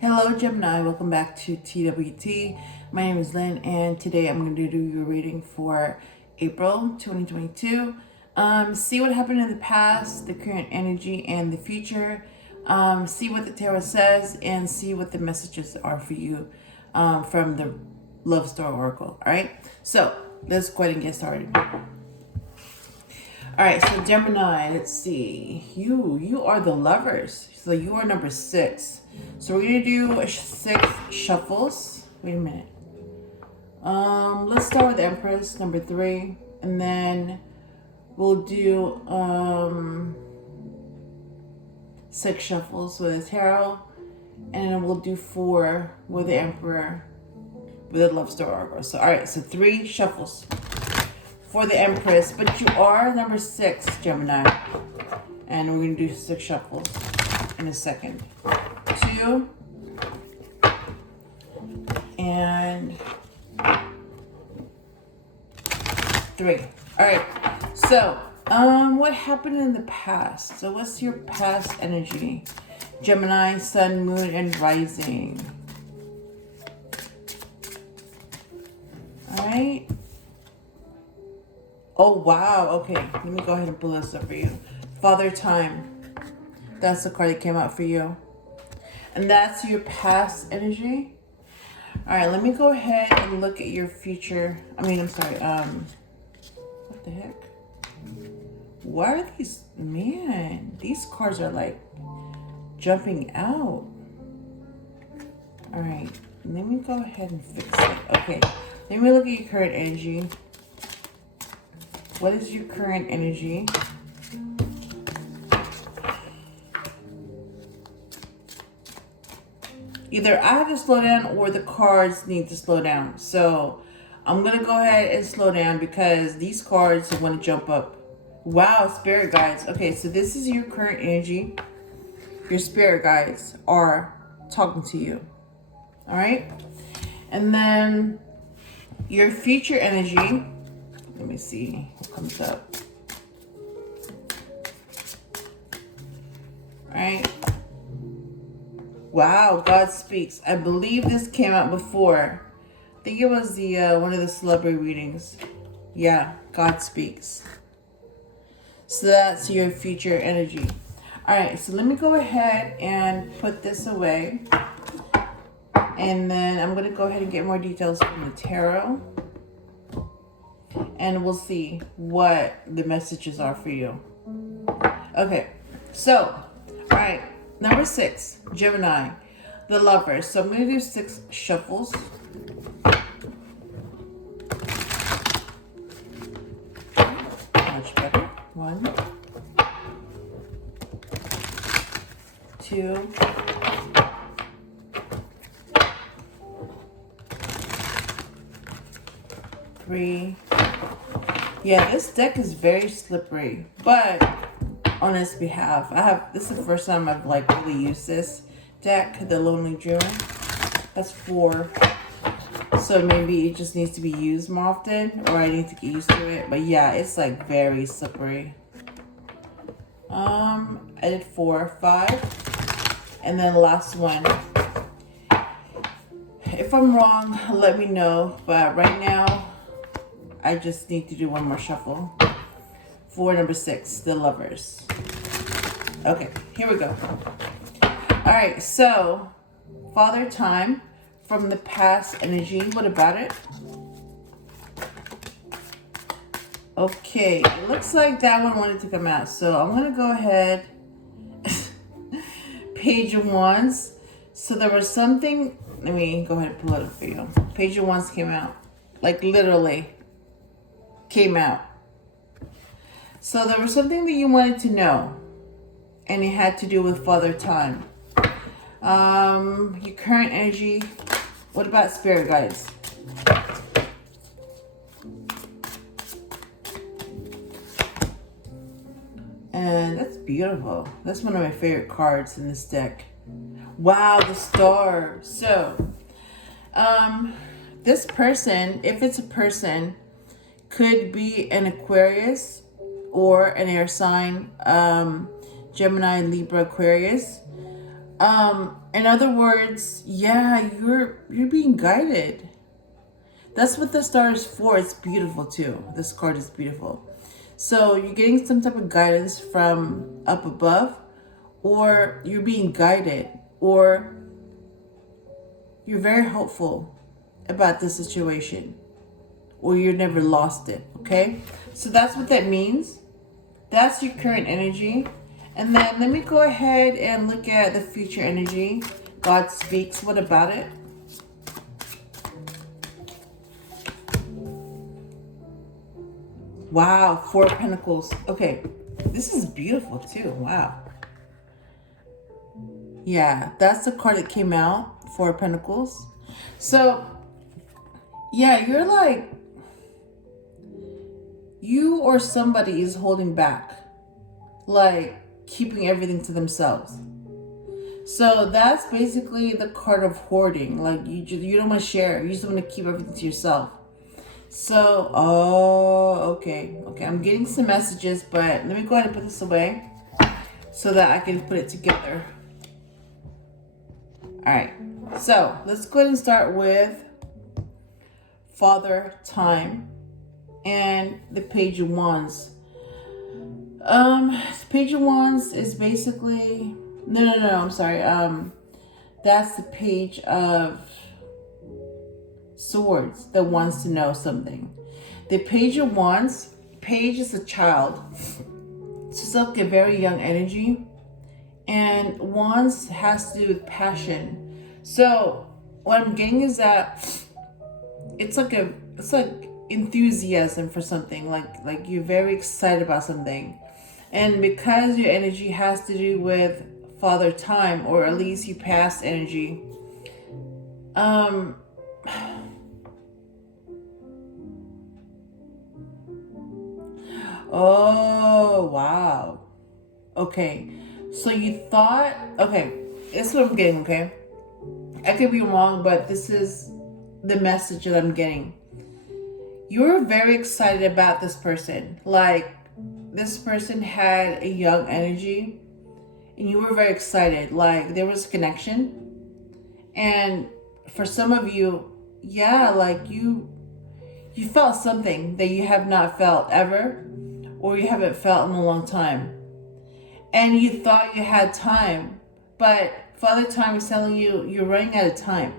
Hello Gemini, welcome back to TWT. My name is Lynn and today I'm going to do your reading for April 2022. See what happened in the past, the current energy, and the future. See what the tarot says and see what the messages are for you from the Love Star Oracle. Alright, so let's go ahead and get started. Alright, so Gemini, let's see. You are the Lovers. So you are number 6. So we're gonna do 6 shuffles. Wait a minute. Let's start with Empress, number 3, and then we'll do 6 shuffles with the tarot, and then we'll do 4 with the Emperor with the Love Star Oracle. So alright, so 3 shuffles for the Empress, but you are number 6, Gemini, and we're gonna do 6 shuffles in a second. 2 and 3. All right, so what happened in the past? So what's your past energy? Gemini, Sun, Moon, and Rising. All right. Oh wow, okay, let me go ahead and pull this up for you. Father Time, that's the card that came out for you. And that's your past energy. All right, let me go ahead and look at your future. What the heck? Why are these, man, these cards are like jumping out. All right, let me go ahead and fix it. Okay, let me look at your current energy. What is your current energy? Either I have to slow down or the cards need to slow down. So I'm going to go ahead and slow down because these cards want to jump up. Wow, spirit guides. Okay, so this is your current energy. Your spirit guides are talking to you. All right? And then your future energy. Let me see what comes up. All right. Wow, God speaks. I believe this came out before. I think it was the one of the celebrity readings. Yeah, God speaks. So that's your future energy. All right, so let me go ahead and put this away. And then I'm going to go ahead and get more details from the tarot. And we'll see what the messages are for you. Okay, so, all right. Number 6, Gemini, the Lovers. So I'm going to do 6 shuffles. Much better. 1, 2, 3. Yeah, this deck is very slippery, but on its behalf, this is the first time I've like really used this deck, the Lonely June. That's 4, so maybe it just needs to be used more often, or I need to get used to it. But yeah, it's like very slippery. I did 4, 5, and then last one. If I'm wrong, let me know. But right now, I just need to do one more shuffle. For number 6, the Lovers. Okay, here we go. All right, so Father Time from the past energy. What about it? Okay, it looks like that one wanted to come out. So I'm going to go ahead. Page of Wands. So there was something. Let me go ahead and pull it up for you. Page of Wands came out. Like literally came out. So there was something that you wanted to know, and it had to do with Father Time. Your current energy. What about spirit guides? And that's beautiful. That's one of my favorite cards in this deck. Wow, the star. So, this person, if it's a person, could be an Aquarius or an air sign, Gemini, Libra, Aquarius. In other words, yeah, you're being guided. That's what the star is for. It's beautiful too. This card is beautiful. So you're getting some type of guidance from up above, or you're being guided, or you're very hopeful about the situation, or you never lost it. Okay, so that's what that means. That's your current energy. And then let me go ahead and look at the future energy. God speaks. What about it? Wow, Four of Pentacles. Okay, this is beautiful too. Wow. Yeah, that's the card that came out. Four of Pentacles. So, yeah, you're like, you or somebody is holding back. Like, keeping everything to themselves. So that's basically the card of hoarding. Like, you don't want to share. You just want to keep everything to yourself. So, okay. I'm getting some messages, but let me go ahead and put this away so that I can put it together. All right. So let's go ahead and start with Father Time and the Page of Wands. Page of Wands is basically no, I'm sorry. That's the Page of Swords that wants to know something. The Page of Wands, Page is a child. It's like a very young energy. And Wands has to do with passion. So what I'm getting is that it's like enthusiasm for something. Like you're very excited about something. And because your energy has to do with Father Time, or at least your past energy, oh, wow. Okay. So you thought, okay, this is what I'm getting, okay? I could be wrong, but this is the message that I'm getting. You're very excited about this person. Like, this person had a young energy, and you were very excited. Like, there was a connection. And for some of you, yeah, like you felt something that you have not felt ever, or you haven't felt in a long time. And you thought you had time, but Father Time is telling you you're running out of time.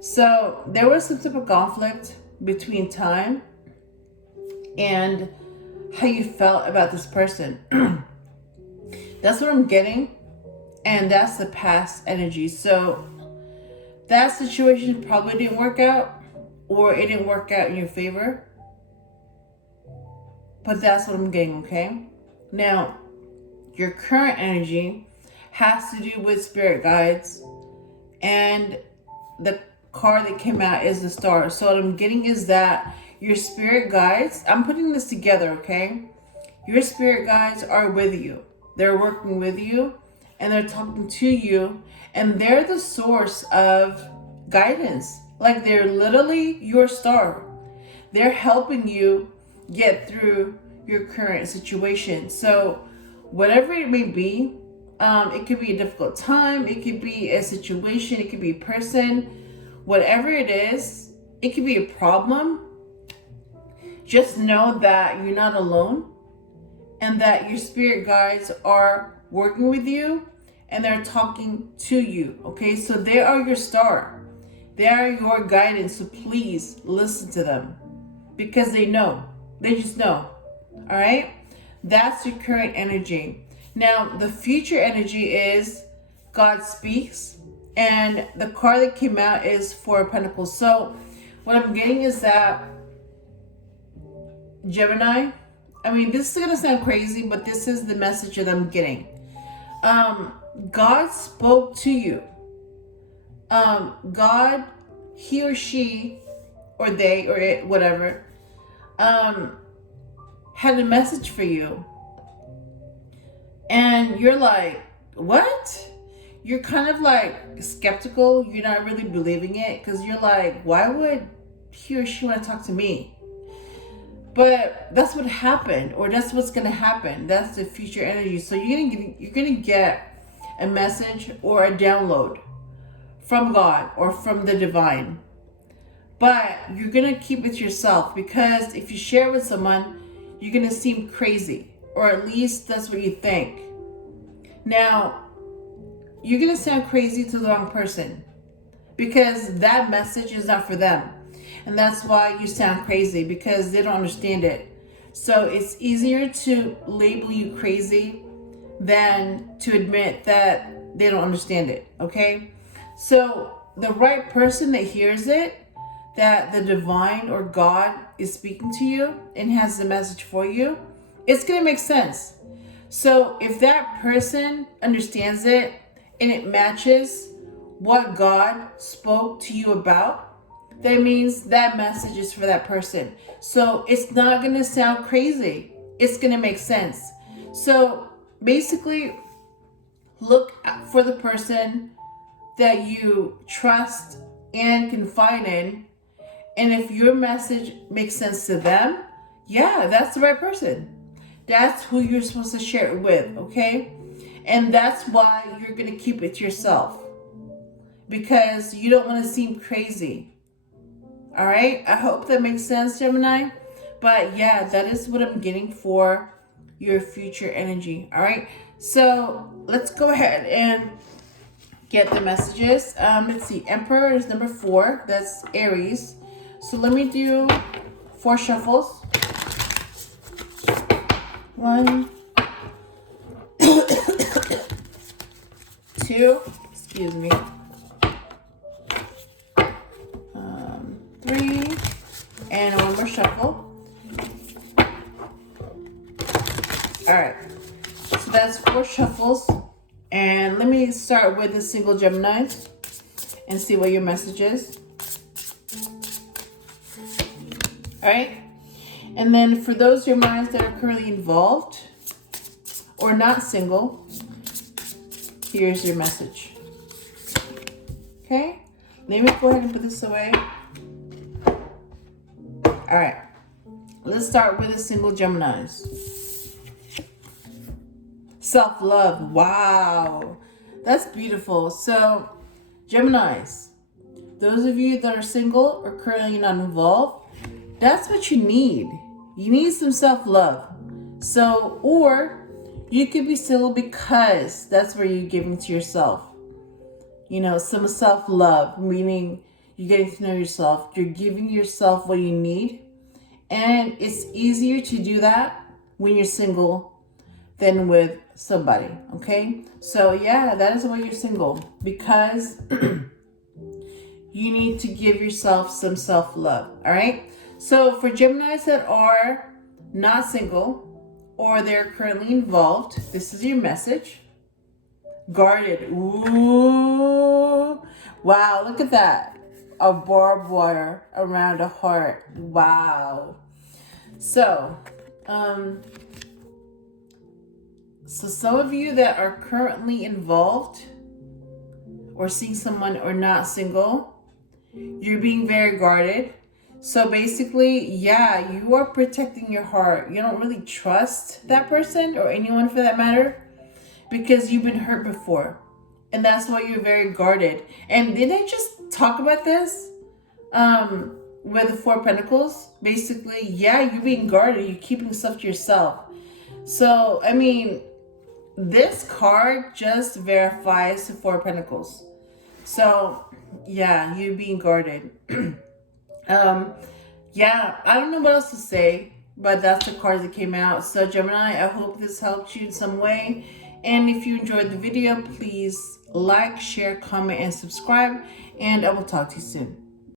So there was some type of conflict between time and how you felt about this person. That's what I'm getting. And that's the past energy. So that situation probably didn't work out, or it didn't work out in your favor. But that's what I'm getting, okay? Now, your current energy has to do with spirit guides, and the card that came out is the Star. So what I'm getting is that your spirit guides, I'm putting this together, okay? Your spirit guides are with you. They're working with you, and they're talking to you, and they're the source of guidance. Like, they're literally your star. They're helping you get through your current situation. So whatever it may be, it could be a difficult time, it could be a situation, it could be a person, whatever it is, it could be a problem. Just know that you're not alone, and that your spirit guides are working with you, and they're talking to you, okay? So they are your star. They are your guidance, so please listen to them, because they know. They just know, all right? That's your current energy. Now, the future energy is God speaks, and the card that came out is Four of Pentacles. So what I'm getting is that Gemini, I mean, this is gonna sound crazy, but this is the message that I'm getting. God spoke to you. God, he or she, or they, or it, whatever, had a message for you. And you're like, what? You're kind of like skeptical. You're not really believing it, because you're like, why would he or she want to talk to me? But that's what happened, or that's what's going to happen. That's the future energy. So you're gonna get a message or a download from God or from the divine. But you're going to keep it to yourself, because if you share with someone, you're going to seem crazy, or at least that's what you think. Now, you're going to sound crazy to the wrong person, because that message is not for them. And that's why you sound crazy, because they don't understand it. So it's easier to label you crazy than to admit that they don't understand it, okay? So the right person that hears it, that the divine or God is speaking to you and has the message for you, it's going to make sense. So if that person understands it and it matches what God spoke to you about, that means that message is for that person. So it's not going to sound crazy. It's going to make sense. So basically, look for the person that you trust and confide in. And if your message makes sense to them, yeah, that's the right person. That's who you're supposed to share it with, okay? And that's why you're going to keep it to yourself, because you don't want to seem crazy. All right? I hope that makes sense, Gemini. But yeah, that is what I'm getting for your future energy. All right? So let's go ahead and get the messages. Let's see. Emperor is number 4. That's Aries. So let me do 4 shuffles. 1, 2, excuse me. 3, and 1 more shuffle. All right. So that's 4 shuffles. And let me start with a single Gemini and see what your message is. All right. And then for those Geminis that are currently involved or not single, here's your message. Okay. Let me go ahead and put this away. All right. Let's start with a single Geminis. Self-love. Wow. That's beautiful. So, Geminis, those of you that are single or currently not involved, that's what you need. You need some self-love. So, or you could be single because that's where you're giving to yourself. You know, some self-love, meaning you're getting to know yourself. You're giving yourself what you need. And it's easier to do that when you're single than with somebody, okay? So yeah, that is why you're single, because you need to give yourself some self-love, all right? So for Geminis that are not single or they're currently involved, this is your message. Guarded. Ooh. Wow, look at that. A barbed wire around a heart. Wow. So some of you that are currently involved or seeing someone or not single, you're being very guarded. So basically, yeah, you are protecting your heart. You don't really trust that person or anyone for that matter, because you've been hurt before. And that's why you're very guarded. And did I just talk about this? With the 4 Pentacles, basically, yeah, you're being guarded. You're keeping stuff to yourself. So, I mean, this card just verifies the 4 Pentacles. So, yeah, you're being guarded. Yeah, I don't know what else to say, but that's the cards that came out. So, Gemini, I hope this helped you in some way. And if you enjoyed the video, please like, share, comment, and subscribe. And I will talk to you soon.